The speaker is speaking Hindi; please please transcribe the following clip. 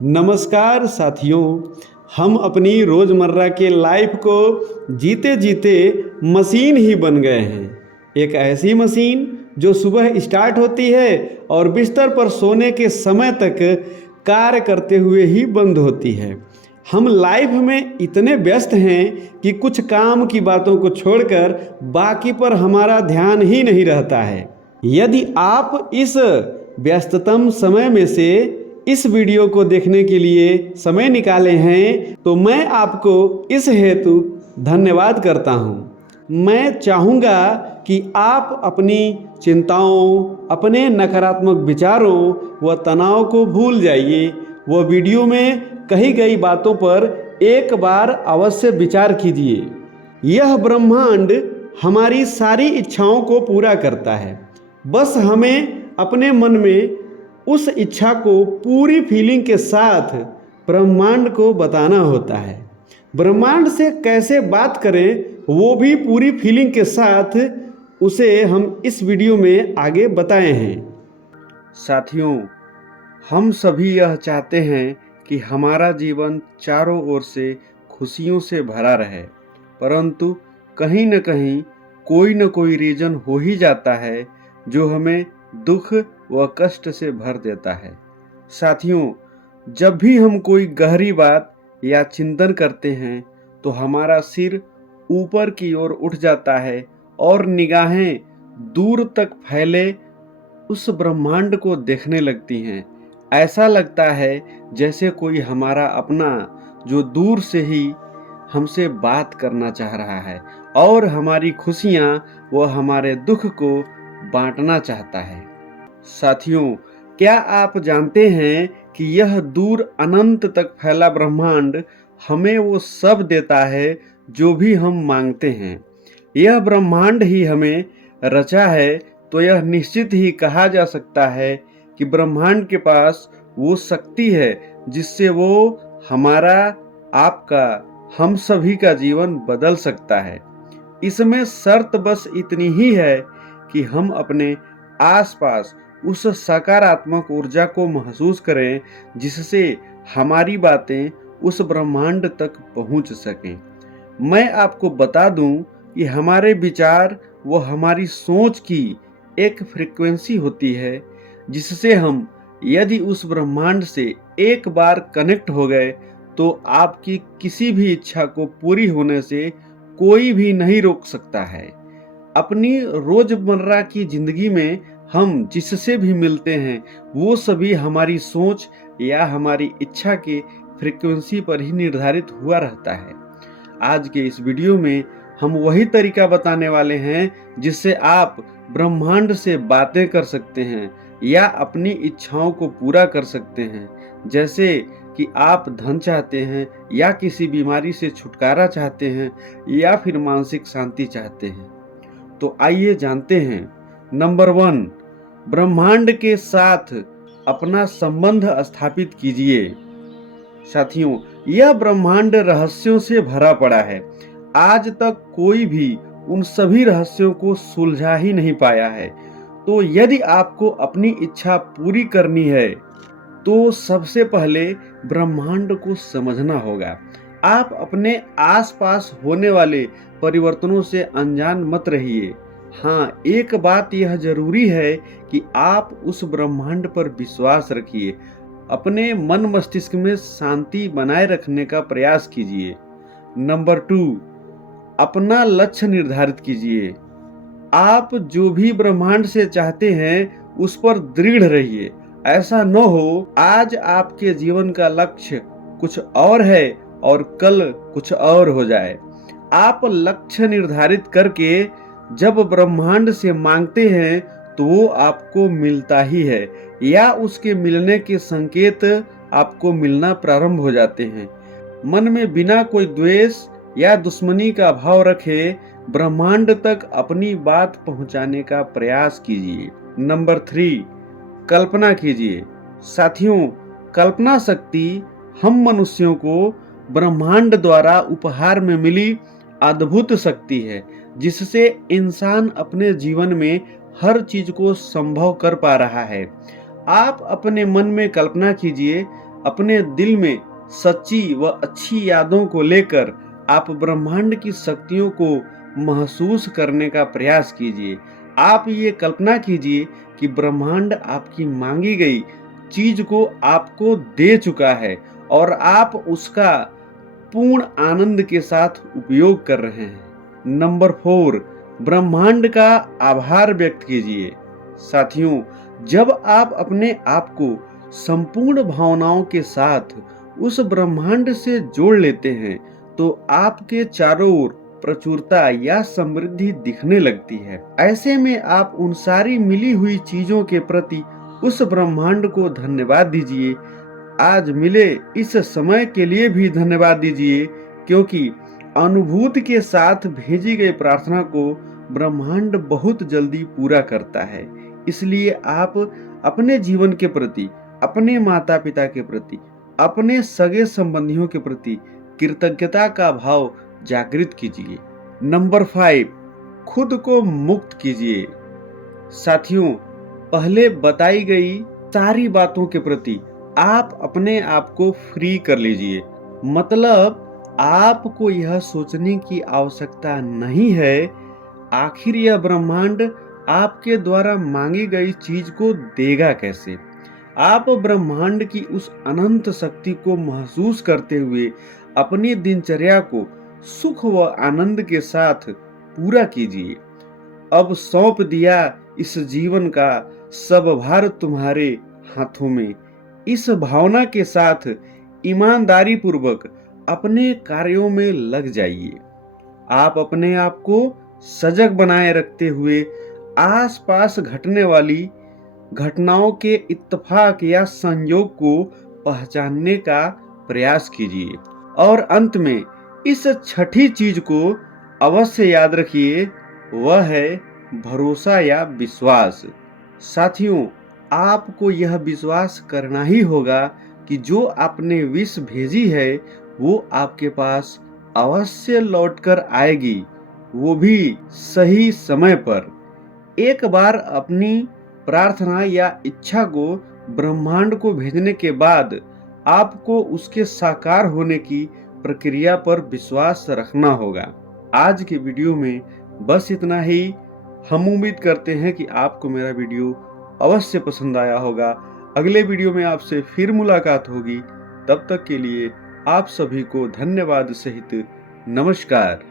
नमस्कार साथियों। हम अपनी रोज़मर्रा के लाइफ को जीते जीते मशीन ही बन गए हैं। एक ऐसी मशीन जो सुबह स्टार्ट होती है और बिस्तर पर सोने के समय तक कार्य करते हुए ही बंद होती है। हम लाइफ में इतने व्यस्त हैं कि कुछ काम की बातों को छोड़कर बाकी पर हमारा ध्यान ही नहीं रहता है। यदि आप इस व्यस्ततम समय में से इस वीडियो को देखने के लिए समय निकाले हैं तो मैं आपको इस हेतु धन्यवाद करता हूं। मैं चाहूँगा कि आप अपनी चिंताओं, अपने नकारात्मक विचारों व तनाव को भूल जाइए। वह वीडियो में कही गई बातों पर एक बार अवश्य विचार कीजिए। यह ब्रह्मांड हमारी सारी इच्छाओं को पूरा करता है। बस हमें अपने मन में उस इच्छा को पूरी फीलिंग के साथ ब्रह्मांड को बताना होता है। ब्रह्मांड से कैसे बात करें वो भी पूरी फीलिंग के साथ उसे हम इस वीडियो में आगे बताए हैं। साथियों, हम सभी यह चाहते हैं कि हमारा जीवन चारों ओर से खुशियों से भरा रहे, परंतु कहीं न कहीं कोई न कोई रीजन हो ही जाता है जो हमें दुख व कष्ट से भर देता है। साथियों, जब भी हम कोई गहरी बात या चिंतन करते हैं तो हमारा सिर ऊपर की ओर उठ जाता है और निगाहें दूर तक फैले उस ब्रह्मांड को देखने लगती हैं। ऐसा लगता है जैसे कोई हमारा अपना जो दूर से ही हमसे बात करना चाह रहा है और हमारी खुशियाँ व हमारे दुख को बांटना चाहता है। साथियों, क्या आप जानते हैं कि यह दूर अनंत तक फैला ब्रह्मांड हमें वो सब देता है जो भी हम मांगते हैं। यह ब्रह्मांड ही हमें रचा है, तो यह निश्चित ही कहा जा सकता है कि ब्रह्मांड के पास वो शक्ति है जिससे वो हमारा, आपका, हम सभी का जीवन बदल सकता है। इसमें शर्त बस इतनी ही है कि हम अपने आसपास उस सकारात्मक ऊर्जा को महसूस करें जिससे हमारी बातें उस ब्रह्मांड तक पहुंच सकें। मैं आपको बता दूं कि हमारे विचार वो हमारी सोच की एक फ्रीक्वेंसी होती है जिससे हम यदि उस ब्रह्मांड से एक बार कनेक्ट हो गए तो आपकी किसी भी इच्छा को पूरी होने से कोई भी नहीं रोक सकता है। अपनी रोजमर्रा की जिंदगी में हम जिससे भी मिलते हैं वो सभी हमारी सोच या हमारी इच्छा के फ्रीक्वेंसी पर ही निर्धारित हुआ रहता है। आज के इस वीडियो में हम वही तरीका बताने वाले हैं जिससे आप ब्रह्मांड से बातें कर सकते हैं या अपनी इच्छाओं को पूरा कर सकते हैं। जैसे कि आप धन चाहते हैं या किसी बीमारी से छुटकारा चाहते हैं या फिर मानसिक शांति चाहते हैं। तो आइए जानते हैं। नंबर 1, ब्रह्मांड के साथ अपना संबंध स्थापित कीजिए। साथियों, यह ब्रह्मांड रहस्यों से भरा पड़ा है। आज तक कोई भी उन सभी रहस्यों को सुलझा ही नहीं पाया है। तो यदि आपको अपनी इच्छा पूरी करनी है तो सबसे पहले ब्रह्मांड को समझना होगा। आप अपने आसपास होने वाले परिवर्तनों से अनजान मत रहिए। हाँ, एक बात यह जरूरी है कि आप उस ब्रह्मांड पर विश्वास रखिए। अपने मन मस्तिष्क में शांति बनाए रखने का प्रयास कीजिए। नंबर 2, अपना लक्ष्य निर्धारित कीजिए। आप जो भी ब्रह्मांड से चाहते हैं उस पर दृढ़ रहिए। ऐसा न हो आज आपके जीवन का लक्ष्य कुछ और है और कल कुछ और हो जाए। आप लक्ष्य निर्धारित करके जब ब्रह्मांड से मांगते हैं तो वो आपको मिलता ही है या उसके मिलने के संकेत आपको मिलना प्रारंभ हो जाते हैं। मन में बिना कोई द्वेष या दुश्मनी का भाव रखे ब्रह्मांड तक अपनी बात पहुंचाने का प्रयास कीजिए। नंबर 3, कल्पना कीजिए। साथियों, कल्पना शक्ति हम मनुष्यों को ब्रह्मांड द्वारा उपहार में मिली अद्भुत शक्ति है जिससे इंसान अपने जीवन में हर चीज को संभव कर पा रहा है। आप अपने मन में कल्पना कीजिए, अपने दिल में सच्ची व अच्छी यादों को लेकर आप ब्रह्मांड की शक्तियों को महसूस करने का प्रयास कीजिए। आप ये कल्पना कीजिए कि ब्रह्मांड आपकी मांगी गई चीज को आपको दे चुका है और आप उसका पूर्ण आनंद के साथ उपयोग कर रहे हैं। नंबर 4, ब्रह्मांड का आभार व्यक्त कीजिए। साथियों, जब आप अपने आप को संपूर्ण भावनाओं के साथ उस ब्रह्मांड से जोड़ लेते हैं तो आपके चारों ओर प्रचुरता या समृद्धि दिखने लगती है। ऐसे में आप उन सारी मिली हुई चीजों के प्रति उस ब्रह्मांड को धन्यवाद दीजिए। आज मिले इस समय के लिए भी धन्यवाद दीजिए, क्योंकि अनुभूति के साथ भेजी गई प्रार्थना को ब्रह्मांड बहुत जल्दी पूरा करता है। इसलिए आप अपने जीवन के प्रति, अपने माता पिता के प्रति, अपने सगे संबंधियों के प्रति कृतज्ञता का भाव जागृत कीजिए। नंबर 5, खुद को मुक्त कीजिए। साथियों, पहले बताई गई सारी बातों के प्रति आप अपने आप को फ्री कर लीजिए। मतलब आपको यह सोचने की आवश्यकता नहीं है आखिर यह ब्रह्मांड आपके द्वारा मांगी गई चीज को देगा कैसे। आप ब्रह्मांड की उस अनंत शक्ति को महसूस करते हुए अपनी दिनचर्या को सुख व आनंद के साथ पूरा कीजिए। अब सौंप दिया इस जीवन का सब भार तुम्हारे हाथों में। इस भावना के साथ ईमानदारी पूर्वक अपने कार्यों में लग जाइए। आप अपने आप को सजग बनाए रखते हुए आसपास घटने वाली घटनाओं के इत्तेफाक या संयोग को पहचानने का प्रयास कीजिए। और अंत में इस छठी चीज को अवश्य याद रखिए, वह है भरोसा या विश्वास। साथियों, आपको यह विश्वास करना ही होगा कि जो आपने विश भेजी है वो आपके पास अवश्य लौटकर आएगी, वो भी सही समय पर। एक बार अपनी प्रार्थना या इच्छा को ब्रह्मांड को भेजने के बाद आपको उसके साकार होने की प्रक्रिया पर विश्वास रखना होगा। आज के वीडियो में बस इतना ही। हम उम्मीद करते हैं कि आपको मेरा वीडियो अवश्य पसंद आया होगा। अगले वीडियो में आपसे फिर मुलाकात होगी। तब तक के लिए आप सभी को धन्यवाद सहित नमस्कार।